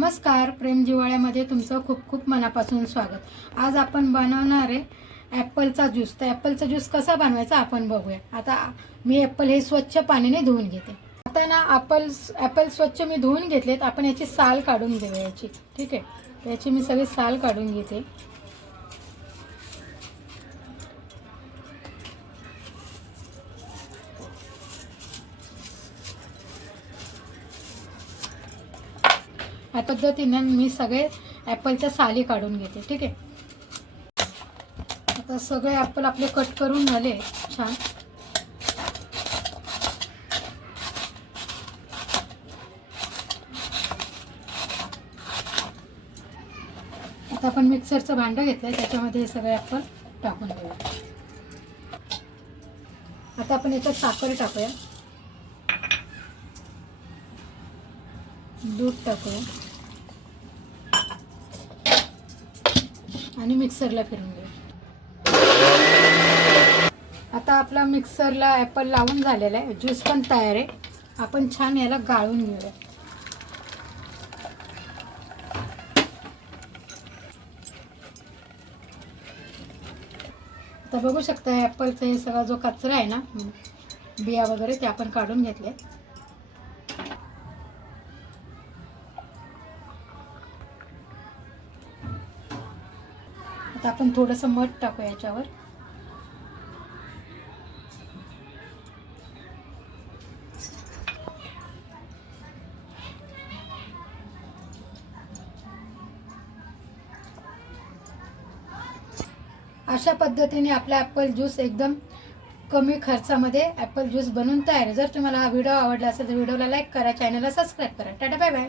नमस्कार, प्रेम जिव्हाळ्यामध्ये तुमचं खूप खूप मनापासून स्वागत। आज आपण बनवणार आहे ॲपलचा ज्यूस। तर ॲपलचा ज्यूस कसा बनवायचा आपण बघूया। आता मी ॲपल हे स्वच्छ पाण्याने धुवून घेते। आता ना ॲपल स्वच्छ मी धुवून घेतलेत। आपण याची साल काढून घेऊया याची, ठीक आहे। तर याची मी सगळी साल काढून घेते। या पद्धतीने मी सगळे ॲपलच्या साली काढून घेते, ठीक आहे। आता सगळे ॲपल आपले कट करून झाले छान। आता आपण मिक्सरचं भांडं घेतलंय, त्याच्यामध्ये हे सगळे ॲपल टाकून घेऊया। आता आपण याच्यात साखर टाकूया, दूध टाकूया आणि मिक्सरला फिरवून घेऊ। आता आपला मिक्सरला ॲपल लावून झालेला आहे, ज्यूस पण तयार आहे। आपण छान याला गाळून घेऊया। आता बघू शकता ॲपलचा हे सगळा जो कचरा आहे ना, बिया वगैरे, ते आपण काढून घेतले। आता आपण थोडंसं मध टाकू याच्यावर। अशा पद्धतीने आपला ॲपल ज्यूस एकदम कमी खर्चामध्ये ॲपल ज्यूस बनवून तयार आहे। जर तुम्हाला हा व्हिडिओ आवडला असेल तर व्हिडिओला लाईक करा, चॅनलला सबस्क्राईब करा। Tata bye bye.